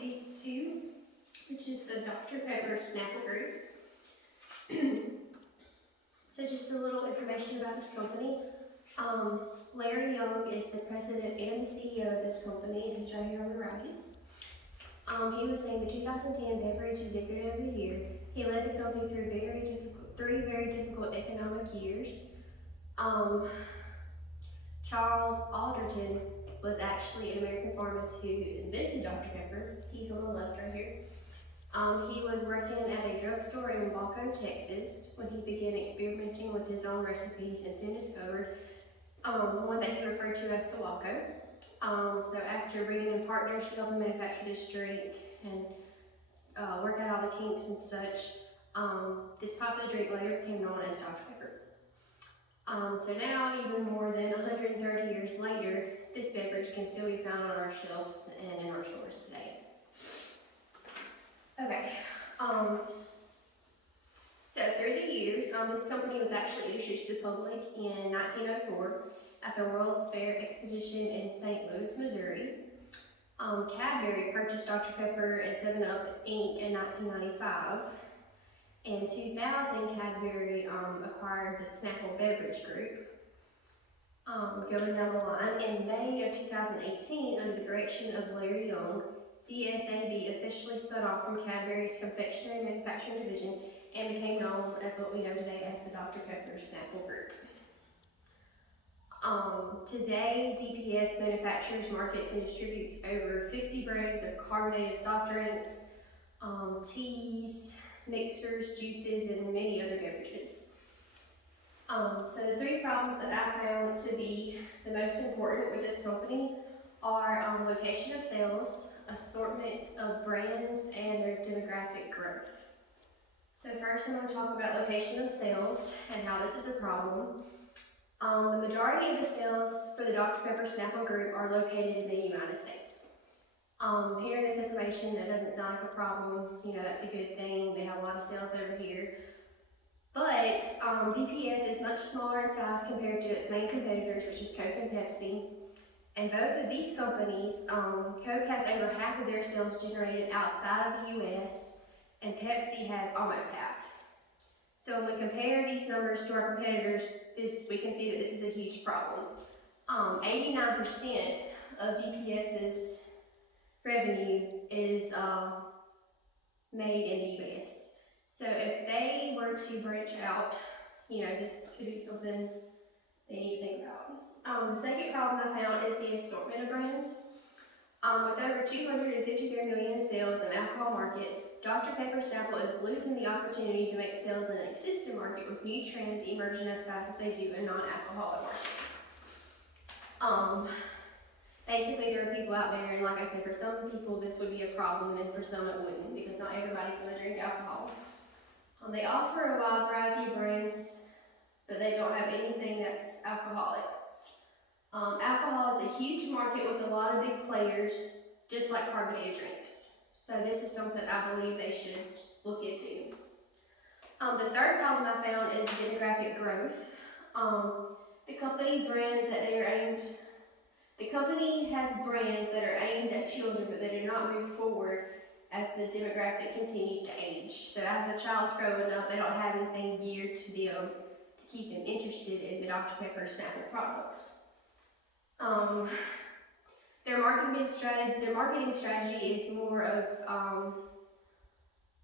case 2, which is the Dr. Pepper Snapple Group. So just a little information about this company. Larry Young is the president and the CEO of this company. He's right here on the right. He was named the 2010 Beverage Executive of the Year. He led the company through three very difficult economic years. Charles Alderton was actually an American pharmacist who invented Dr. Pepper. He's on the left right here. He was working at a drugstore in Waco, Texas, when he began experimenting with his own recipes and soon discovered one that he referred to as the Waco. So after bringing in partners to help him manufacture this drink and work out all the kinks and such, this popular drink later became known as Dr. Pepper. So now, even more than 130 years later, this beverage can still be found on our shelves and in our stores today. Okay, so through the years, this company was actually introduced to the public in 1904 at the World's Fair Exposition in St. Louis, Missouri. Cadbury purchased Dr. Pepper and 7-Up Inc. in 1995. In 2000, Cadbury acquired the Snapple Beverage Group. Going down the line, in May of 2018, under the direction of Larry Young, CSAB officially spun off from Cadbury's confectionery manufacturing division and became known as what we know today as the Dr. Pepper Snapple Group. Today, DPS manufactures, markets, and distributes over 50 brands of carbonated soft drinks, teas, mixers, juices, and many other beverages. So the 3 problems that I found to be the most important with this company are location of sales, assortment of brands, and their demographic growth. So first I'm going to talk about location of sales and how this is a problem. The majority of the sales for the Dr. Pepper Snapple Group are located in the United States. Hearing this information, that doesn't sound like a problem. That's a good thing. They have a lot of sales over here. But DPS is much smaller in size compared to its main competitors, which is Coke and Pepsi. And both of these companies, Coke has over half of their sales generated outside of the US, and Pepsi has almost half. So when we compare these numbers to our competitors, we can see that this is a huge problem. 89% of DPS's revenue is made in the US. So if they were to branch out, this could be something they need to think about. The second problem I found is the assortment of brands. With over 253 million in sales in the alcohol market, Dr. Pepper Snapple is losing the opportunity to make sales in an existing market with new trends emerging as fast as they do in non-alcoholic markets. Basically, there are people out there, and like I said, for some people this would be a problem, and for some it wouldn't, because not everybody's going to drink alcohol. They offer a wide variety of brands, but they don't have anything that's alcoholic. Alcohol is a huge market with a lot of big players, just like carbonated drinks. So this is something I believe they should look into. The third problem I found is demographic growth. The company has brands that are aimed at children, but they do not move forward as the demographic continues to age. So as a child's growing up, they don't have anything geared to be able to keep them interested in the Dr. Pepper Snapple products. Their marketing strategy is more of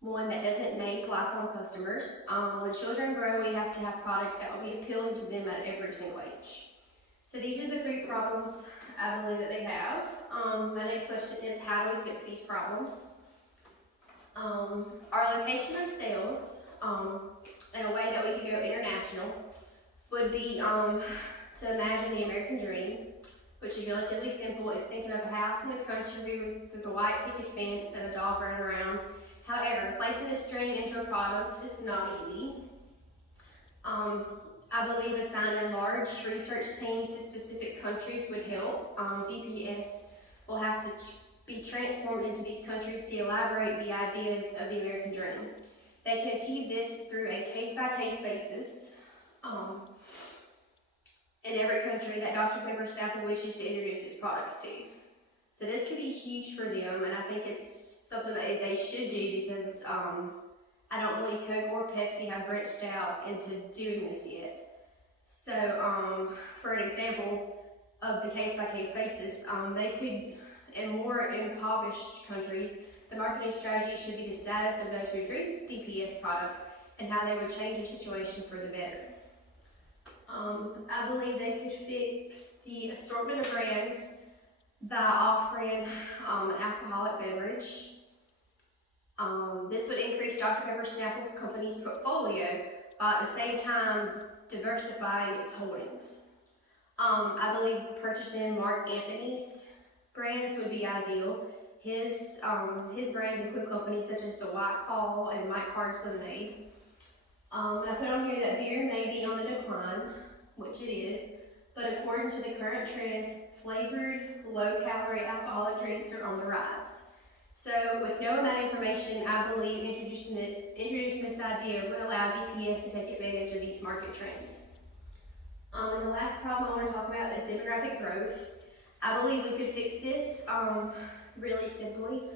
one that doesn't make lifelong customers. When children grow, we have to have products that will be appealing to them at every single age. So these are the 3 problems I believe that they have. My next question is, how do we fix these problems? Our location of sales, in a way that we could go international, would be to imagine the American dream, which is relatively simple. It's thinking of a house in the country with a white picket fence and a dog running around. However, placing this dream into a product is not easy. I believe assigning large research teams to specific countries would help. DPS will have to be transformed into these countries to elaborate the ideas of the American dream. They can achieve this through a case-by-case basis in every country that Dr. Pepper Snapple wishes to introduce its products to. So this could be huge for them, and I think it's something that they should do because I don't believe Coke or Pepsi have branched out into doing this yet. So, for an example of the case-by-case basis, they could, in more impoverished countries, the marketing strategy should be the status of those who drink DPS products and how they would change their situation for the better. I believe they could fix the assortment of brands by offering an alcoholic beverage. This would increase Dr. Pepper Snapple Company's portfolio while at the same time diversifying its holdings. I believe purchasing Mark Anthony's brands would be ideal. His brands include companies such as the White Claw and Mike Hard's Lemonade. And I put on here that beer may be on the decline, which it is, but according to the current trends, flavored, low-calorie alcoholic drinks are on the rise. So, with knowing that information, I believe introducing this idea would allow DPS to take advantage of these market trends. And the last problem I want to talk about is demographic growth. I believe we could fix this really simply.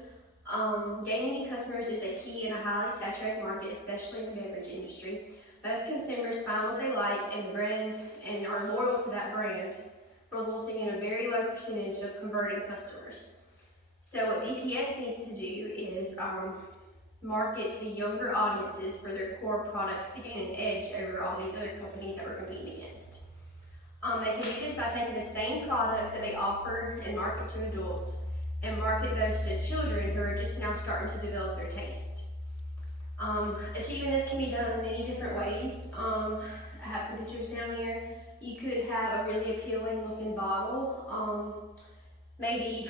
Gaining new customers is a key in a highly saturated market, especially in the beverage industry. Most consumers find what they like and brand and are loyal to that brand, resulting in a very low percentage of converting customers. So what DPS needs to do is market to younger audiences for their core products to gain an edge over all these other companies that we're competing against. They can do this by taking the same products that they offer and market to adults and market those to children who are just now starting to develop their taste. Achieving this can be done in many different ways. I have some pictures down here. You could have a really appealing looking bottle, maybe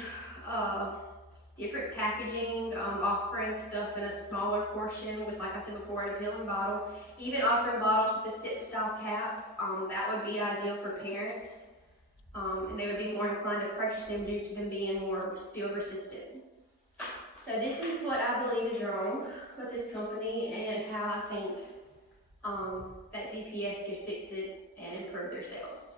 different packaging, offering stuff in a smaller portion with, like I said before, an appealing bottle. Even offering bottles with a sit-style cap, that would be ideal for parents. And they would be more inclined to purchase them due to them being more spill resistant. So this is what I believe is wrong with this company and how I think that DPS could fix it and improve their sales.